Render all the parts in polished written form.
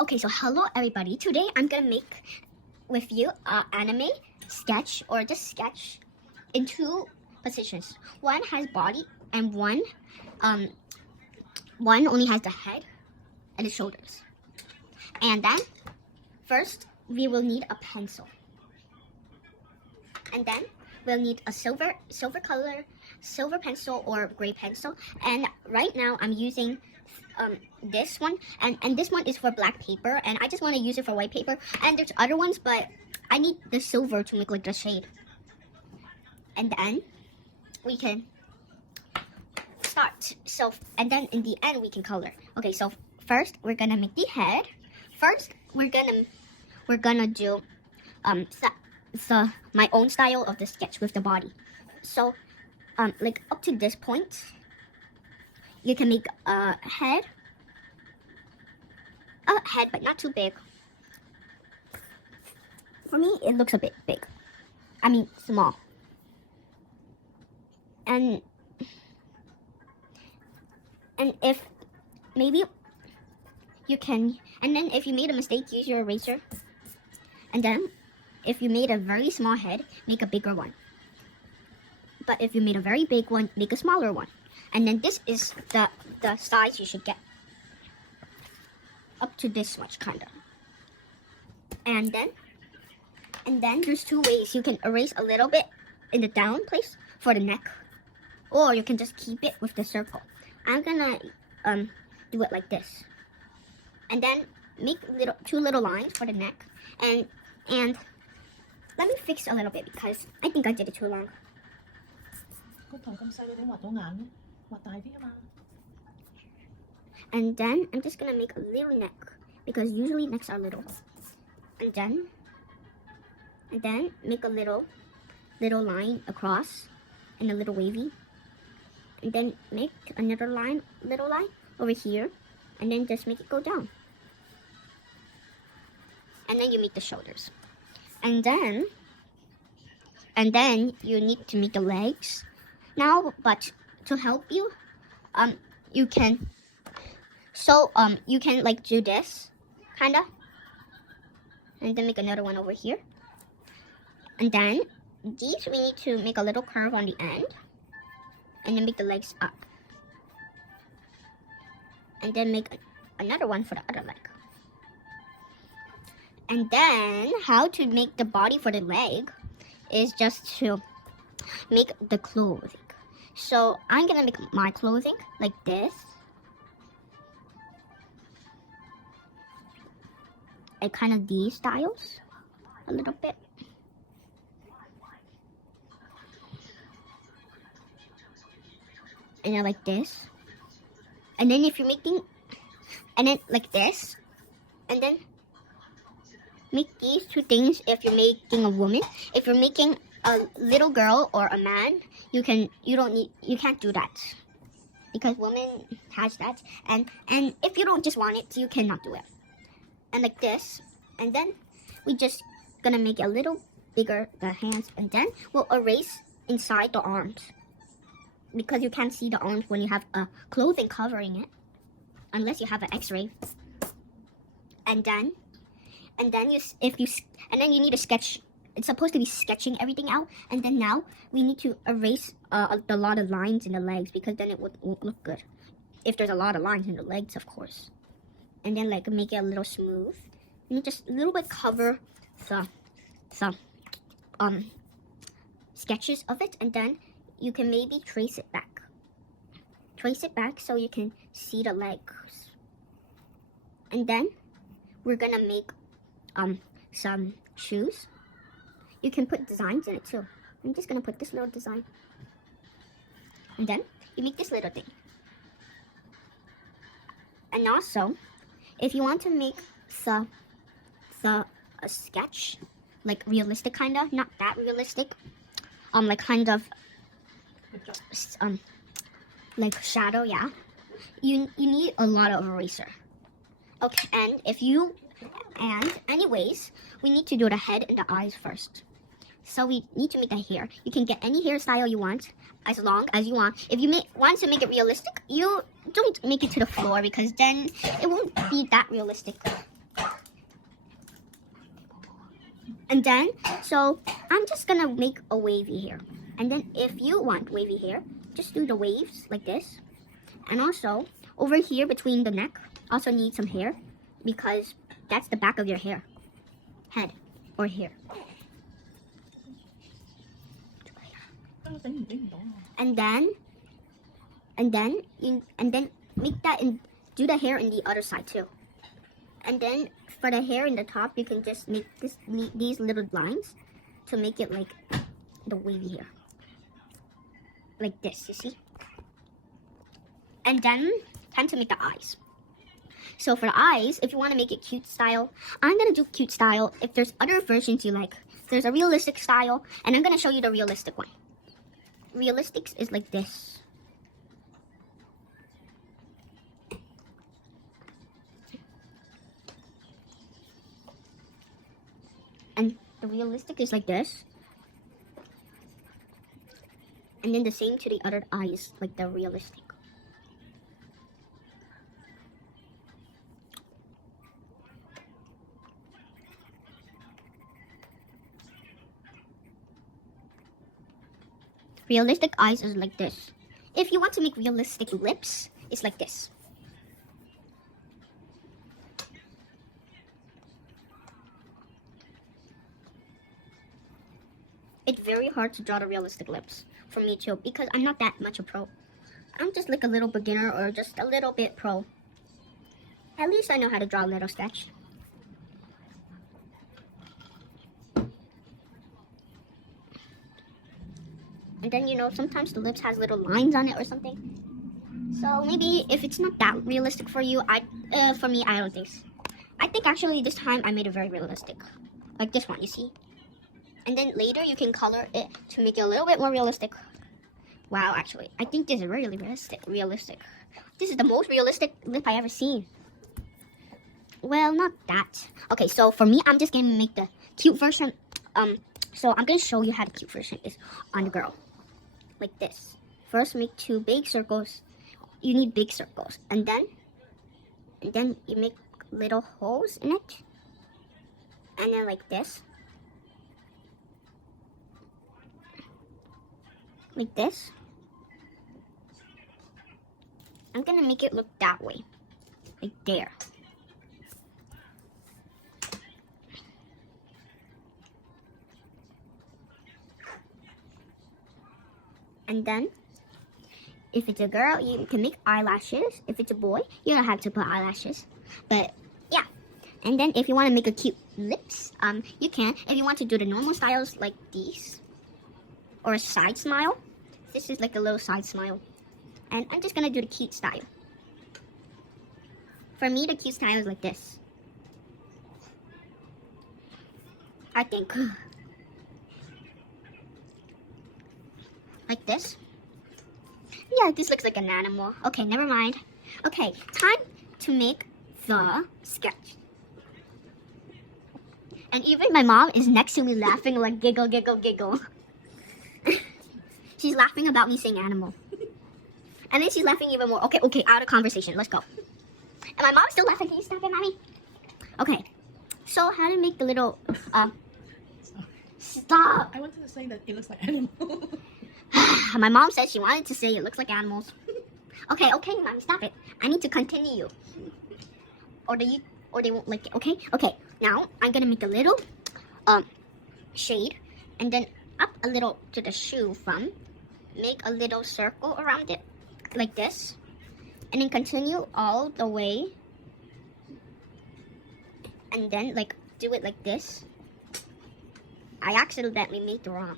Okay, so hello everybody. Today I'm gonna make with you an anime sketch or just sketch in two positions. One has body and one only has the head and the shoulders. And then first we will need a pencil. And then we'll need a silver pencil or gray pencil. And right now I'm using this one, and this one is for black paper, and I just want to use it for white paper. And there's other ones, but I need the silver to make like the shade. And then we can start. So, and then in the end we can color. Okay, so first we're gonna make the head. First we're gonna do my own style of the sketch with the body. So like up to this point you can make a head but not too big. For me it looks a bit big, I mean small. And if maybe you can, and then if you made a mistake, use your eraser. And then if you made a very small head, make a bigger one. But if you made a very big one, make a smaller one. And then this is the size you should get. Up to this much, kind of. And then there's two ways. You can erase a little bit in the down place for the neck, or you can just keep it with the circle. I'm gonna do it like this. And then make two little lines for the neck. And let me fix a little bit because I think I did it too long. And then I'm just gonna make a little neck because usually necks are little. And then make a little line across and a little wavy. And then make another little line over here, and then just make it go down. And then you make the shoulders. And then you need to make the legs. Now, but to help you, you can like do this, kinda. And then make another one over here. And then these we need to make a little curve on the end. And then make the legs up. And then make another one for the other leg. And then how to make the body for the leg is just to make the clothing. So I'm gonna make my clothing like this. And kind of these styles a little bit. And then like this. And then if you're making, and then like this. And then make these two things if you're making a woman. If you're making a little girl or a man, you can't do that. Because woman has that. And if you don't just want it, you cannot do it. And like this. And then we just gonna make it a little bigger, the hands. And then we'll erase inside the arms. Because you can't see the arms when you have a clothing covering it, unless you have an X-ray. And then you need to sketch. It's supposed to be sketching everything out. And then now we need to erase a lot of lines in the legs, because then it won't look good. If there's a lot of lines in the legs, of course. And then like make it a little smooth. And just a little bit cover the sketches of it, and then you can maybe trace it back. Trace it back so you can see the legs. And then we're gonna make some shoes. You can put designs in it too. I'm just gonna put this little design. And then you make this little thing. And also, if you want to make a sketch, like realistic kinda, not that realistic, like kind of like shadow, yeah, you need a lot of eraser. Okay, and anyways, we need to do the head and the eyes first. So we need to make the hair. You can get any hairstyle you want, as long as you want. If you want to make it realistic, you don't make it to the floor, because then it won't be that realistic. And then, so I'm just gonna make a wavy hair. And then if you want wavy hair, just do the waves like this. And also, over here between the neck, also need some hair because that's the back of your hair. Head or hair. And then make that and do the hair in the other side too. And then for the hair in the top, you can just make these little lines to make it like the wavy hair. Like this, you see? And then time to make the eyes. So for the eyes, if you want to make it cute style, I'm going to do cute style. If there's other versions you like, there's a realistic style, and I'm going to show you the realistic one. Realistic is like this. And the realistic is like this. And then the same to the other eyes, like the realistic. Realistic eyes is like this. If you want to make realistic lips, it's like this. It's very hard to draw the realistic lips for me too because I'm not that much a pro. I'm just like a little beginner or just a little bit pro. At least I know how to draw a little sketch. And then, you know, sometimes the lips has little lines on it or something. So maybe if it's not that realistic for you, for me, I don't think so. I think actually this time I made it very realistic. Like this one, you see? And then later you can color it to make it a little bit more realistic. Wow, actually, I think this is really realistic. This is the most realistic lip I ever seen. Well, not that. Okay, so for me, I'm just gonna make the cute version. So I'm gonna show you how the cute version is on the girl. Like this. First, make 2 big circles. You need big circles, and then you make little holes in it, and then like this, like this. I'm gonna make it look that way, like there. And then, if it's a girl, you can make eyelashes. If it's a boy, you don't have to put eyelashes. But, yeah. And then, if you want to make a cute lips, you can. If you want to do the normal styles like these, or a side smile, this is like a little side smile. And I'm just going to do the cute style. For me, the cute style is like this. I think. Like this. Yeah, this looks like an animal. Okay, never mind. Okay, time to make the sketch. And even my mom is next to me laughing like giggle, giggle, giggle. She's laughing about me saying animal. And then she's laughing even more. Okay, out of conversation. Let's go. And my mom's still laughing. Can you stop it, mommy? Okay, so how to make the little, stop. I wanted to say that it looks like animal. My mom said she wanted to say it looks like animals. Okay, mommy, stop it. I need to continue. Or they won't like it. Okay. Now I'm gonna make a little shade, and then up a little to the shoe from. Make a little circle around it, like this, and then continue all the way, and then like do it like this. I accidentally made the wrong.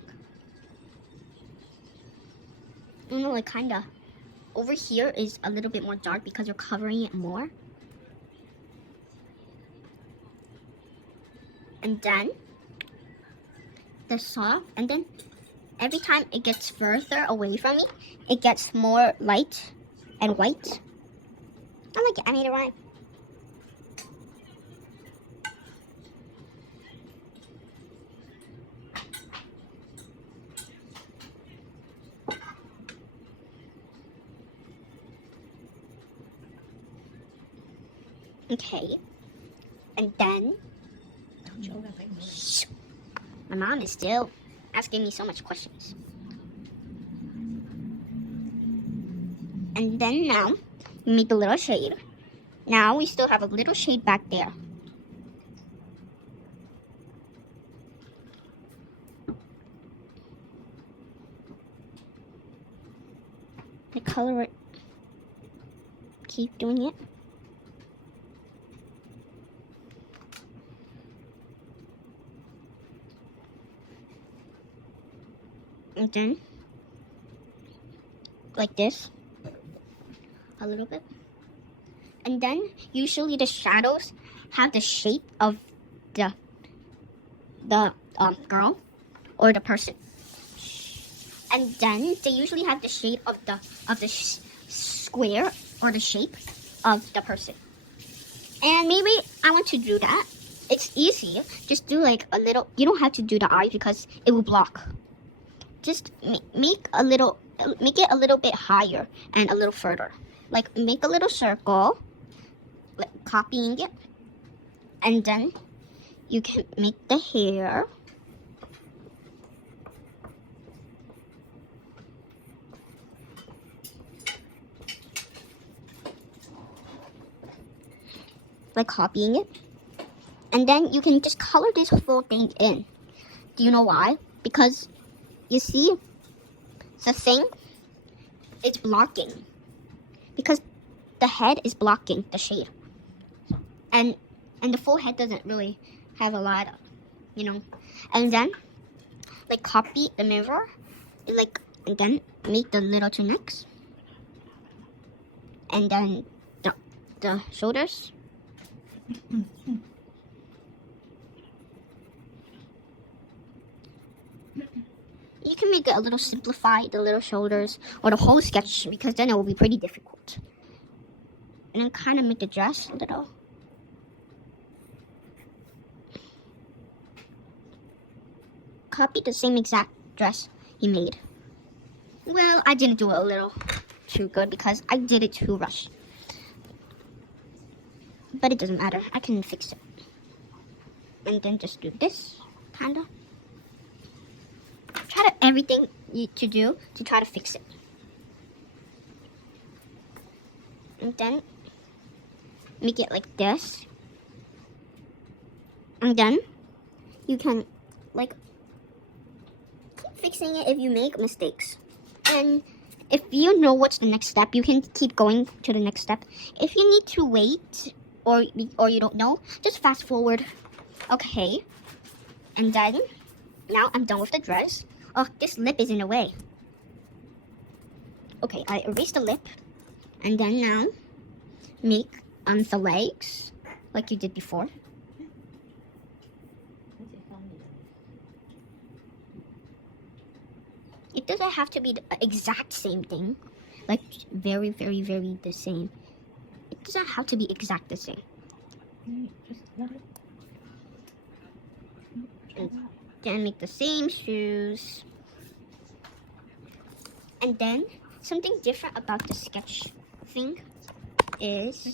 No, like kinda. Over here is a little bit more dark because you're covering it more. And then the soft, and then every time it gets further away from me, it gets more light and white. I like it. I made it rhyme. Okay, and then Don't show that thing. My mom is still asking me so much questions. And then now, we make a little shade. Now we still have a little shade back there. I color it. Keep doing it. And then, like this, a little bit. And then, usually the shadows have the shape of the girl or the person. And then they usually have the shape of the square or the shape of the person. And maybe I want to do that. It's easy. Just do like a little. You don't have to do the eyes because it will block. Just make it a little bit higher and a little further. Like make a little circle, like copying it, and then you can make the hair. Like copying it. And then you can just color this whole thing in. Do you know why? Because you see, the thing is blocking. Because the head is blocking the shade. And the full head doesn't really have a lot of, you know. And then, like copy the mirror. Like, and then make the little tunics. And then the shoulders. You can make it a little simplified, the little shoulders, or the whole sketch, because then it will be pretty difficult. And then kind of make the dress a little. Copy the same exact dress he made. Well, I didn't do it a little too good because I did it too rushed. But it doesn't matter. I can fix it. And then just do this, kind of. Try to everything you to do to try to fix it. And then make it like this. And then you can like keep fixing it if you make mistakes. And if you know what's the next step, you can keep going to the next step. If you need to wait or you don't know, just fast forward. Okay. And then now I'm done with the dress. Oh, this lip is in the way. Okay, I erased the lip. And then now, make the legs, like you did before. It doesn't have to be the exact same thing. Like, very, very, very the same. It doesn't have to be exact the same. Then make the same shoes. And then something different about the sketch thing is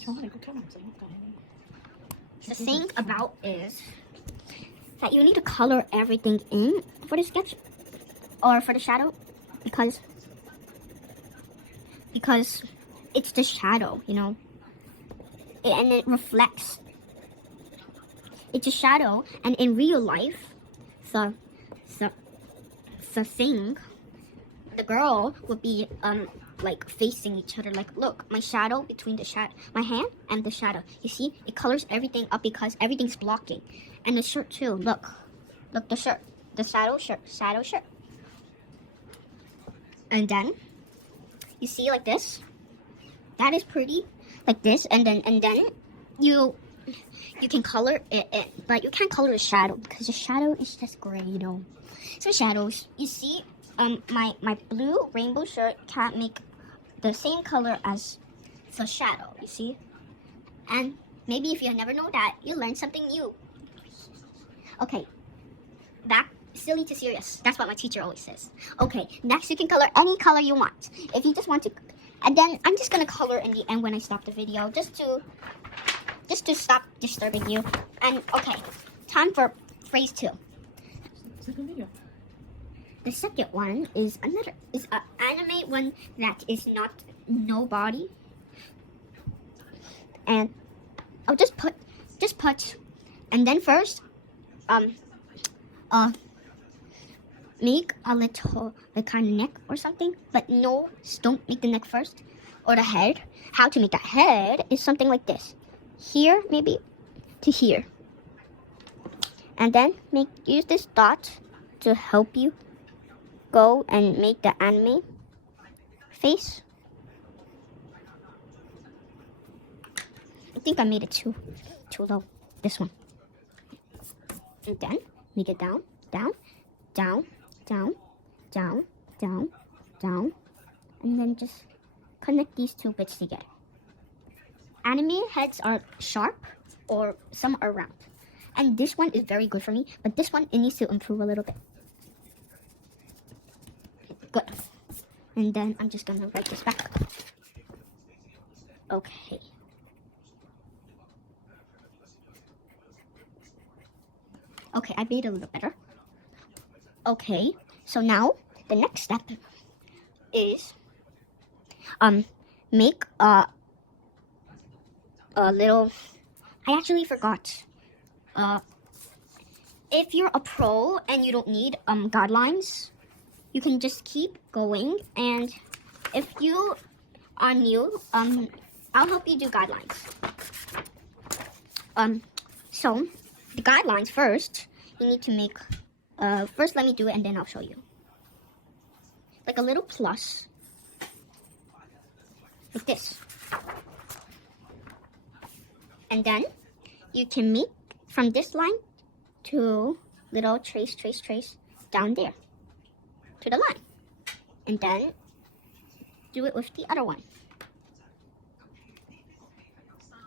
that you need to color everything in for the sketch or for the shadow because it's the shadow, you know, and it reflects. It's a shadow, and in real life, the thing, the girl would be like facing each other. Like, look, my shadow between the my hand and the shadow. You see, it colors everything up because everything's blocking, and the shirt too. Look, the shirt, the shadow shirt. And then you see like this. That is pretty, like this, and then you can color it, but you can't color the shadow because the shadow is just gray, you know. Some shadows, you see, my blue rainbow shirt can't make the same color as the shadow, you see. And maybe if you never know that, you learn something new. Okay, back silly to serious. That's what my teacher always says. Okay, next you can color any color you want. If you just want to, and then I'm just gonna color in the end when I stop the video, just to stop disturbing you. And okay, time for phrase 2. second video? The second one is an anime one that is not nobody. And I'll just put, and then first, make a little like kind of neck or something. But no, don't make the neck first, or the head. How to make the head is something like this. Here, maybe to here. And then use this dot to help you go and make the anime face. I think I made it too low. This one. And then make it down, down, down, down, down, down, down, and then just connect these two bits together. Anime heads are sharp, or some are round. And this one is very good for me, but this one, it needs to improve a little bit. Good. And then I'm just gonna write this back. Okay. Okay, I made it a little better. Okay, so now the next step is make a little. I actually forgot. If you're a pro and you don't need guidelines, you can just keep going. And if you are new, I'll help you do guidelines. So the guidelines first, you need to make. First, let me do it, and then I'll show you. Like a little plus, like this. And then you can make from this line to little trace down there to the line. And then do it with the other one.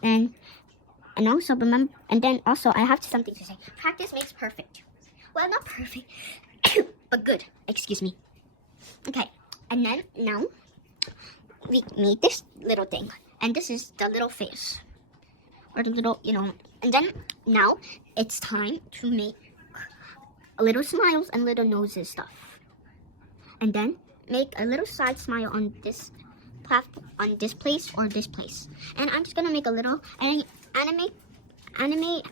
And also remember, and then also I have something to say. Practice makes perfect. Well, not perfect, but good. Excuse me. Okay, and then now we need this little thing. And this is the little face. Or the little, and then now it's time to make little smiles and little noses stuff. And then make a little side smile on this platform, on this place or this place. And I'm just gonna make a little anime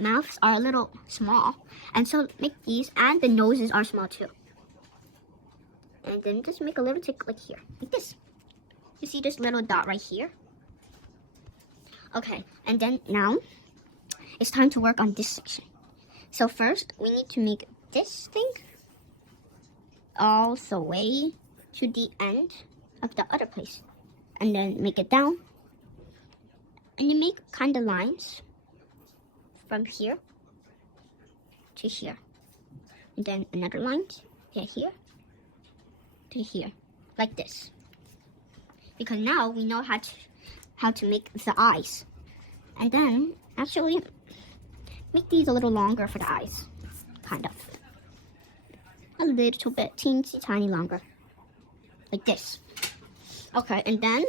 mouths are a little small, and so make these, and the noses are small too. And then just make a little tick like here, like this. You see this little dot right here? Okay, and then now it's time to work on this section. So first, we need to make this thing all the way to the end of the other place. And then make it down. And then make kind of lines from here to here. And then another line here to here, like this. Because now we know how to make the eyes. And then actually make these a little longer for the eyes, kind of. A little bit, teensy tiny longer, like this. Okay, and then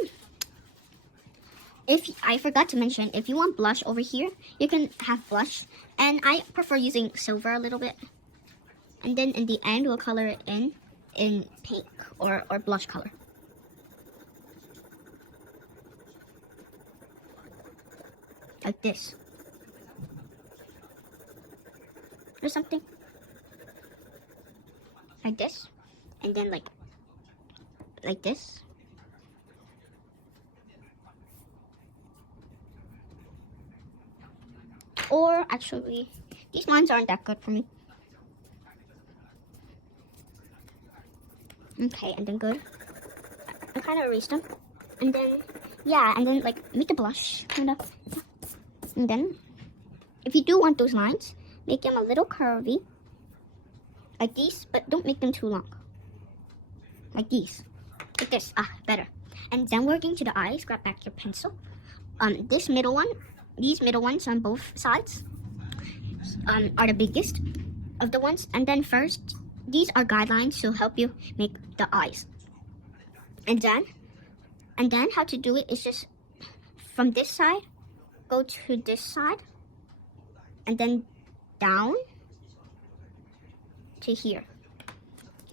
if I forgot to mention, if you want blush over here, you can have blush, and I prefer using silver a little bit. And then in the end, we'll color it in pink or blush color. Like this. Or something. Like this. And then like this. Or actually, these lines aren't that good for me. Okay, and then good. I kind of erased them. And then, yeah, and then like make the blush, kind of. And then, if you do want those lines, make them a little curvy, like these, but don't make them too long. Like these, like this, better. And then working to the eyes, grab back your pencil. This middle one, these middle ones on both sides, are the biggest of the ones. And then first, these are guidelines to help you make the eyes. And then how to do it is just from this side, go to this side, and then down to here.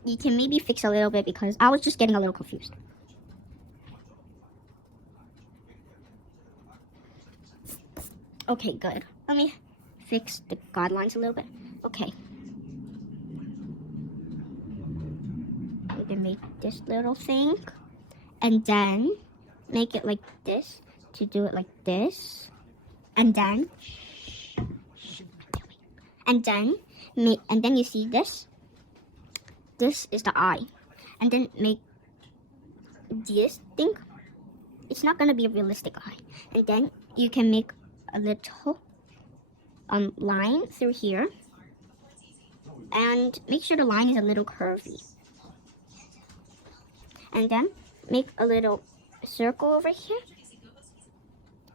you can maybe fix a little bit because I was just getting a little confused. Okay, good. Let me fix the guidelines a little bit. Okay. We can make this little thing. And then make it like this to do it like this. And then you see this. This is the eye. And then make this thing. It's not gonna be a realistic eye. And then you can make a little line through here. And make sure the line is a little curvy. And then make a little circle over here.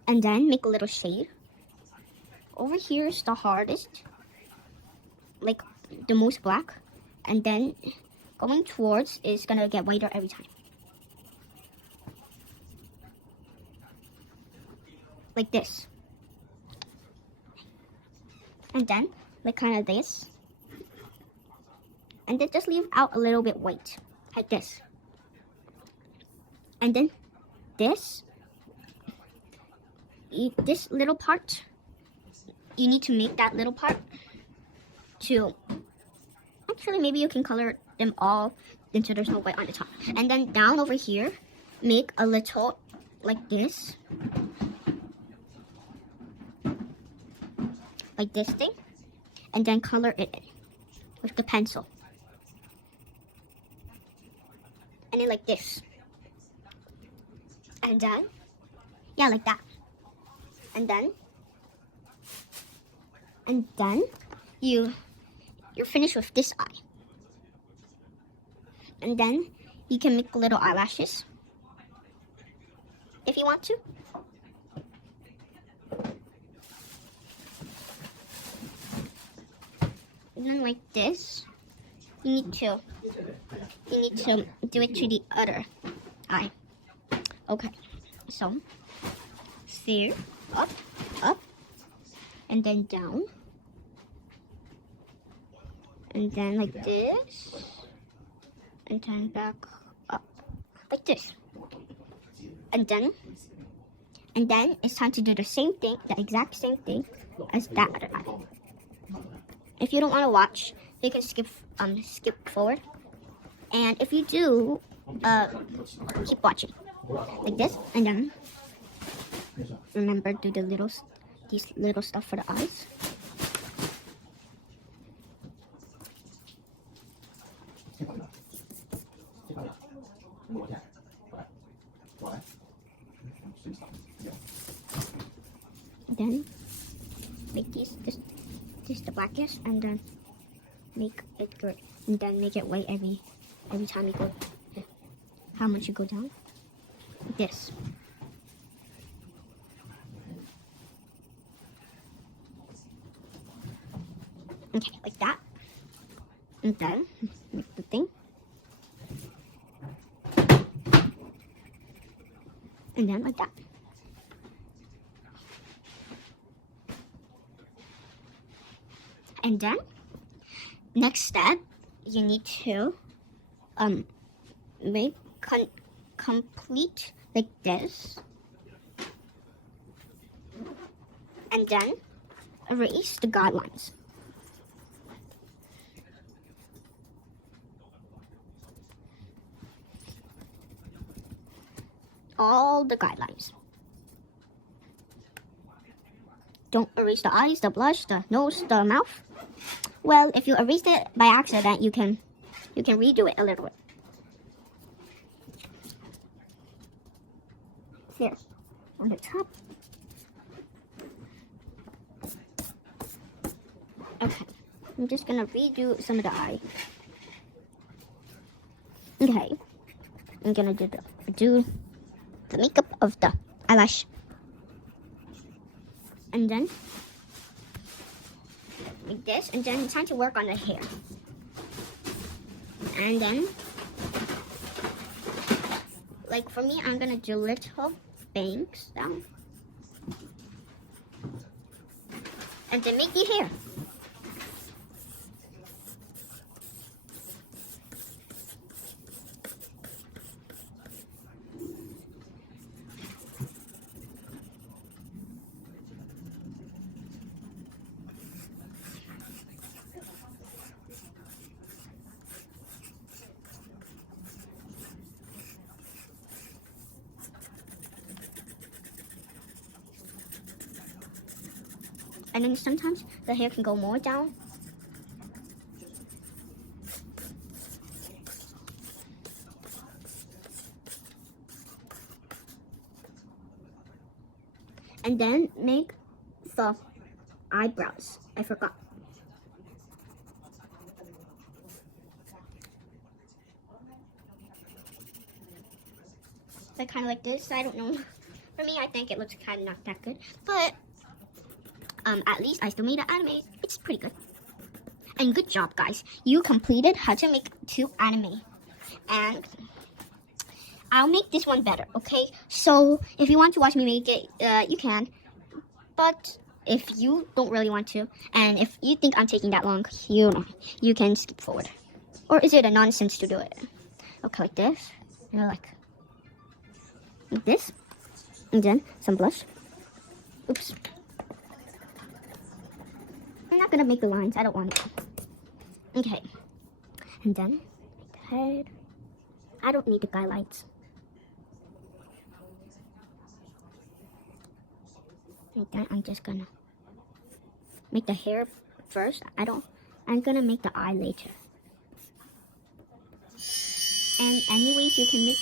And then make a little shade. Over here is the hardest. Like the most black. And then going towards is gonna get whiter every time. Like this. And then like kind of this. And then just leave out a little bit white. Like this. And then this little part, you need to make that little part to, actually maybe you can color them all until there's no white on the top. And then down over here, make a little like this. Like this thing. And then color it in with the pencil. And then like this. And then, yeah, like that. And then you're finished with this eye. And then you can make little eyelashes if you want to. And then like this, you need to do it to the other eye. Okay, so here, up, and then down, and then like this, and then back up, like this, and then it's time to do the same thing, the exact same thing as that other eye. If you don't want to watch, you can skip forward, and if you do, keep watching. Like this, and then remember do these little stuff for the eyes. Then make this the blackest, and then make it good, and then make it white every time you go. How much you go down? This. Okay, like that. And then make the thing. And then like that. And then next step, you need to make complete like this, and then erase the guidelines. All the guidelines. Don't erase the eyes, the blush, the nose, the mouth. Well, if you erased it by accident, you can redo it a little bit. Here, on the top. Okay, I'm just gonna redo some of the eye. Okay, I'm gonna do the makeup of the eyelash. And then, like this, and then it's time to work on the hair. And then, like for me, I'm gonna do little bangs down. And then make the hair. And then sometimes the hair can go more down. And then make the eyebrows. I forgot. Like kind of like this. I don't know. For me, I think it looks kind of not that good. But at least I still made an anime. It's pretty good. And good job, guys. You completed how to make 2 anime. And I'll make this one better, okay? So if you want to watch me make it, you can. But if you don't really want to, and if you think I'm taking that long, you can skip forward. Or is it a nonsense to do it? Okay, like this. You know, like this. And then some blush. Oops. I'm not gonna make the lines. I don't want it. Okay. And then make the head. I don't need the highlights. Like that. I'm just gonna make the hair first. I'm gonna make the eye later. And anyways, you can make